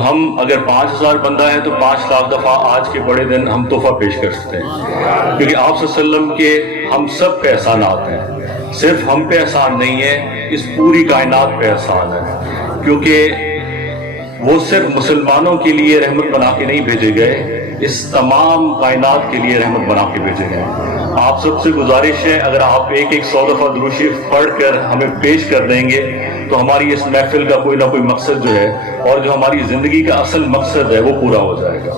تو ہم اگر 5,000 بندہ ہے تو 5 لاکھ دفعہ آج کے بڑے دن ہم تحفہ پیش کر سکتے ہیں، کیونکہ آپ صلی اللہ علیہ وسلم کے ہم سب پہ احسانات ہیں، صرف ہم پہ احسان نہیں ہے، اس پوری کائنات پہ احسان ہے، کیونکہ وہ صرف مسلمانوں کے لیے رحمت بنا کے نہیں بھیجے گئے، اس تمام کائنات کے لیے رحمت بنا کے بھیجے گئے۔ آپ سب سے گزارش ہے اگر آپ ایک 100 دفعہ درود شریف پڑھ کر ہمیں پیش کر دیں گے تو ہماری اس محفل کا کوئی نہ کوئی مقصد جو ہے اور جو ہماری زندگی کا اصل مقصد ہے وہ پورا ہو جائے گا۔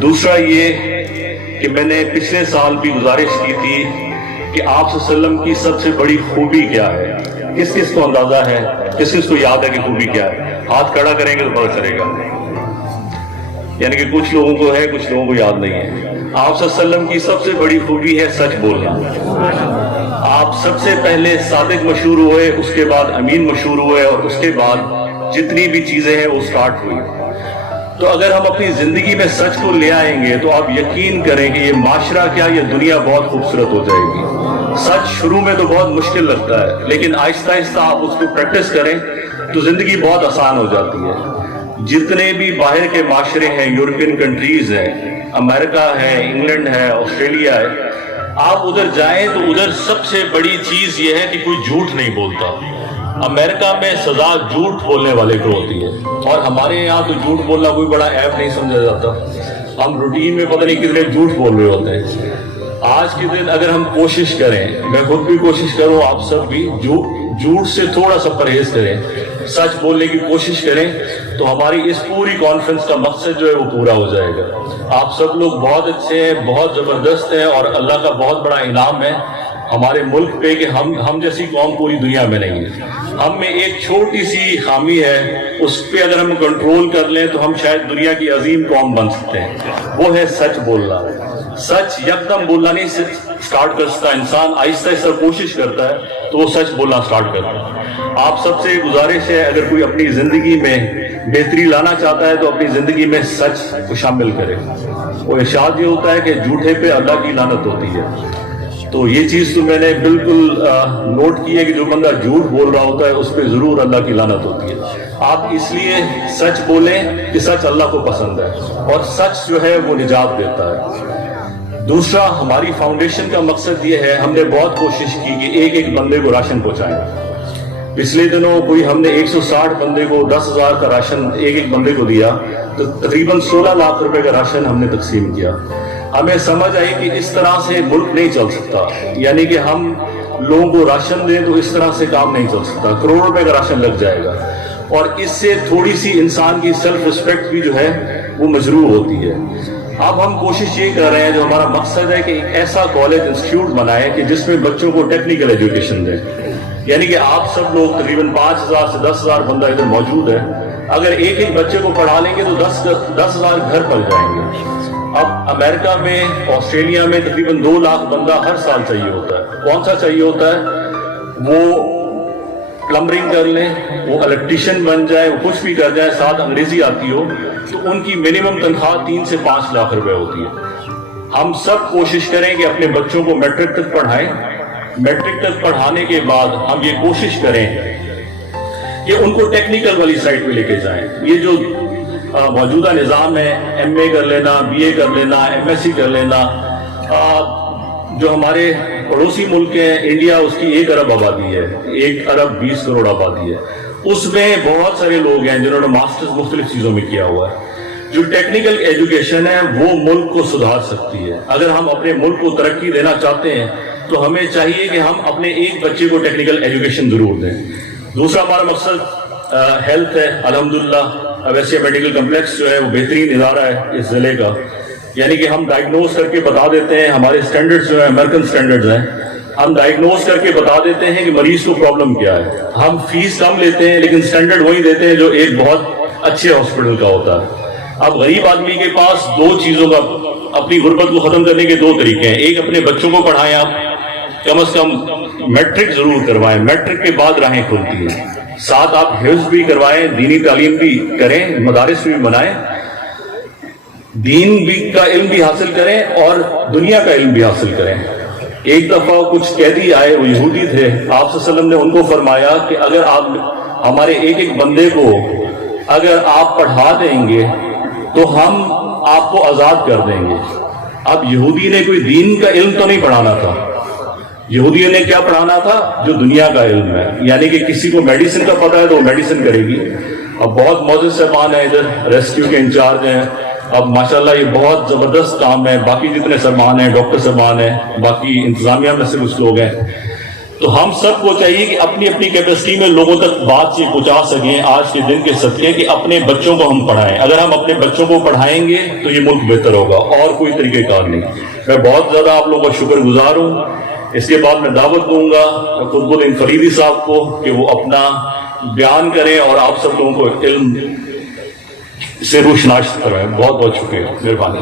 دوسرا یہ کہ میں نے پچھلے سال بھی گزارش کی تھی کہ آپ صلی اللہ علیہ وسلم کی سب سے بڑی خوبی کیا ہے، کس کس کو اندازہ ہے، کس کس کو یاد ہے کہ خوبی کیا ہے؟ ہاتھ کھڑا کریں گے تو پتہ چلے گا، یعنی کہ کچھ لوگوں کو ہے کچھ لوگوں کو یاد نہیں ہے۔ آپ صلی اللہ علیہ وسلم کی سب سے بڑی خوبی ہے سچ بولنا۔ آپ سب سے پہلے صادق مشہور ہوئے، اس کے بعد امین مشہور ہوئے، اور اس کے بعد جتنی بھی چیزیں ہیں وہ سٹارٹ ہوئی۔ تو اگر ہم اپنی زندگی میں سچ کو لے آئیں گے تو آپ یقین کریں کہ یہ معاشرہ کیا، یہ دنیا بہت خوبصورت ہو جائے گی۔ سچ شروع میں تو بہت مشکل لگتا ہے، لیکن آہستہ آہستہ آپ اس کو پریکٹس کریں تو زندگی بہت آسان ہو جاتی ہے۔ جتنے بھی باہر کے معاشرے ہیں، یورپین کنٹریز ہیں، امریکہ ہے، انگلینڈ ہے، آسٹریلیا ہے، آپ ادھر جائیں تو ادھر سب سے بڑی چیز یہ ہے کہ کوئی جھوٹ نہیں بولتا۔ امریکہ میں سزا جھوٹ بولنے والے کو ہوتی ہے، اور ہمارے یہاں تو جھوٹ بولنا کوئی بڑا عیب نہیں سمجھا جاتا، ہم روٹین میں پتہ نہیں کتنے جھوٹ بول رہے ہوتے ہیں۔ آج کے دن اگر ہم کوشش کریں، میں خود بھی کوشش کروں، آپ سب بھی جھوٹ سے تھوڑا سا پرہیز کریں، سچ بولنے کی کوشش کریں، تو ہماری اس پوری کانفرنس کا مقصد جو ہے وہ پورا ہو جائے گا۔ آپ سب لوگ بہت اچھے ہیں، بہت زبردست ہیں، اور اللہ کا بہت بڑا انعام ہے ہمارے ملک پہ کہ ہم جیسی قوم پوری دنیا میں نہیں ہے۔ ہم میں ایک چھوٹی سی خامی ہے، اس پہ اگر ہم کنٹرول کر لیں تو ہم شاید دنیا کی عظیم قوم بن سکتے ہیں، وہ ہے سچ بولنا۔ سچ یکدم بولنا نہیں سٹارٹ کر سکتا، انسان آہستہ آہستہ کوشش کرتا ہے تو وہ سچ بولنا سٹارٹ کرتا ہے۔ آپ سب سے گزارش ہے اگر کوئی اپنی زندگی میں بہتری لانا چاہتا ہے تو اپنی زندگی میں سچ کو شامل کرے۔ وہ ارشاد یہ ہوتا ہے کہ جھوٹے پہ اللہ کی لعنت ہوتی ہے، تو یہ چیز تو میں نے بالکل نوٹ کی ہے کہ جو بندہ جھوٹ بول رہا ہوتا ہے اس پہ ضرور اللہ کی لعنت ہوتی ہے۔ آپ اس لیے سچ بولیں کہ سچ اللہ کو پسند ہے، اور سچ جو ہے وہ نجات دیتا ہے۔ دوسرا، ہماری فاؤنڈیشن کا مقصد یہ ہے، ہم نے بہت کوشش کی کہ ایک ایک بندے کو راشن پہنچائیں۔ پچھلے دنوں کوئی ہم نے 160 بندے کو 10,000 کا راشن ایک ایک بندے کو دیا، تو تقریباً 16 لاکھ روپے کا راشن ہم نے تقسیم کیا۔ ہمیں سمجھ آئی کہ اس طرح سے ملک نہیں چل سکتا، یعنی کہ ہم لوگوں کو راشن دیں تو اس طرح سے کام نہیں چل سکتا، کروڑ روپے کا راشن لگ جائے گا، اور اس سے تھوڑی سی انسان کی سیلف رسپیکٹ بھی جو ہے وہ مجروح ہوتی ہے۔ اب ہم کوشش یہ کر رہے ہیں، جو ہمارا مقصد ہے کہ ایک ایسا کالج انسٹیٹیوٹ بنائیں کہ جس میں بچوں کو ٹیکنیکل ایجوکیشن دیں، یعنی کہ آپ سب لوگ تقریباً 5,000 سے 10,000 بندہ ادھر موجود ہے، اگر ایک ایک بچے کو پڑھا لیں گے تو 10,000 گھر پل جائیں گے۔ اب امریکہ میں، آسٹریلیا میں تقریباً 2 لاکھ بندہ ہر سال چاہیے ہوتا ہے۔ کون سا چاہیے ہوتا ہے؟ وہ پلمبرنگ کر لیں، وہ الیکٹریشین بن جائے، وہ کچھ بھی کر جائے، ساتھ انگریزی آتی ہو، تو ان کی منیمم تنخواہ 3 سے 5 لاکھ روپے ہوتی ہے۔ ہم سب کوشش کریں کہ اپنے بچوں کو میٹرک تک پڑھائیں، میٹرک تک پڑھانے کے بعد ہم یہ کوشش کریں کہ ان کو ٹیکنیکل والی سائٹ پہ لے کے جائیں۔ یہ جو موجودہ نظام ہے، ایم اے کر لینا، بی اے کر لینا، ایم ایس سی کر لینا، جو ہمارے پڑوسی ملک ہیں، انڈیا، اس کی 1 ارب آبادی ہے، 1 ارب 20 کروڑ آبادی ہے، اس میں بہت سارے لوگ ہیں جنہوں نے ماسٹرز مختلف چیزوں میں کیا ہوا ہے۔ جو ٹیکنیکل ایجوکیشن ہے وہ ملک کو سدھار سکتی ہے۔ اگر ہم اپنے ملک کو ترقی دینا چاہتے ہیں تو ہمیں چاہیے کہ ہم اپنے ایک بچے کو ٹیکنیکل ایجوکیشن ضرور دیں۔ دوسرا ہمارا مقصد ہیلتھ ہے۔ الحمدللہ اویسیا میڈیکل کمپلیکس جو ہے وہ بہترین ادارہ ہے اس ضلع کا، یعنی کہ ہم ڈائگنوز کر کے بتا دیتے ہیں، ہمارے سٹینڈرڈز جو ہیں امریکن سٹینڈرڈز ہیں، ہم ڈائگنوز کر کے بتا دیتے ہیں کہ مریض کو پرابلم کیا ہے۔ ہم فیس کم لیتے ہیں لیکن سٹینڈرڈ وہی دیتے ہیں جو ایک بہت اچھے ہاسپٹل کا ہوتا ہے۔ اب غریب آدمی کے پاس 2 چیزوں کا، اپنی غربت کو ختم کرنے کے 2 طریقے ہیں۔ ایک، اپنے بچوں کو پڑھائیں، آپ کم از کم میٹرک ضرور کروائیں، میٹرک کے بعد راہیں کھلتی ہیں۔ ساتھ آپ حفظ بھی کروائیں، دینی تعلیم بھی کریں، مدارس بھی بنائیں، دین بھی کا علم بھی حاصل کریں اور دنیا کا علم بھی حاصل کریں۔ ایک دفعہ کچھ قیدی آئے، وہ یہودی تھے، آپ صلی اللہ علیہ وسلم نے ان کو فرمایا کہ اگر آپ ہمارے ایک ایک بندے کو اگر آپ پڑھا دیں گے تو ہم آپ کو آزاد کر دیں گے. اب یہودی نے کوئی دین کا علم تو نہیں پڑھانا تھا. یہودیوں نے کیا پڑھانا تھا؟ جو دنیا کا علم ہے. یعنی کہ کسی کو میڈیسن کا پتہ ہے تو وہ میڈیسن کرے گی. اب بہت معزز صاحبان ہیں ادھر ریسکیو کے انچارج ہیں. اب ماشاءاللہ یہ بہت زبردست کام ہے. باقی جتنے صاحبان ہیں، ڈاکٹر صاحبان ہیں، باقی انتظامیہ میں سے کچھ لوگ ہیں. تو ہم سب کو چاہیے کہ اپنی اپنی کیپیسٹی میں لوگوں تک بات سے پہنچا سکیں آج کے دن کے صدقے کہ اپنے بچوں کو ہم پڑھائیں. اگر ہم اپنے بچوں کو پڑھائیں گے تو یہ ملک بہتر ہوگا، اور کوئی طریقہ کار نہیں. میں بہت زیادہ آپ لوگوں کا شکر گزار ہوں. اس کے بعد میں دعوت دوں گا قطب الدین فریدی صاحب کو کہ وہ اپنا بیان کریں اور آپ سب لوگوں کو علم سے روشناس کروائیں. بہت بہت شکریہ، مہربانی.